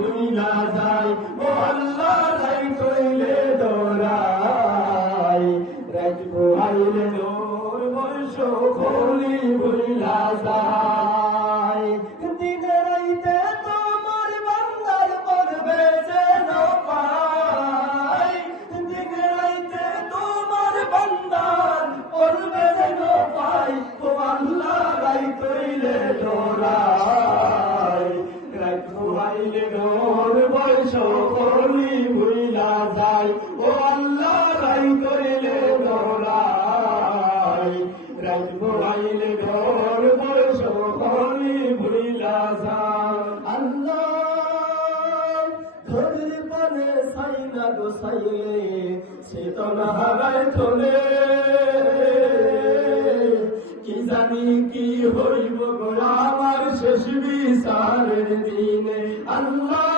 ভুইলা যায় ও আল্লাহ রাই কইলে দৌড়াই রাত পোহাইলে নূর বর্ষ খলি ভুইলা যায় দিনে রাইতে তোমার বান্দার পড়বে যেন পাই দিনে রাইতে তোমার বান্দার পড়বে যেন পাই ও আল্লাহ রাই কইলে দৌড়াই রাত পোহাইলে নূর বর্ষ খলি ভুইলা যায় ও আল্লাহ রাই কইলে দৌড়াই রাত পোহাইলে নূর বর্ষ খলি ভুইলা যায় আল্লাহ ঘরের পানে সাইনা গো সাইলে চেতনা হারায় চলে কি জানি কি হইব গো আমার শেষ বিচারের দিনে আল্লাহ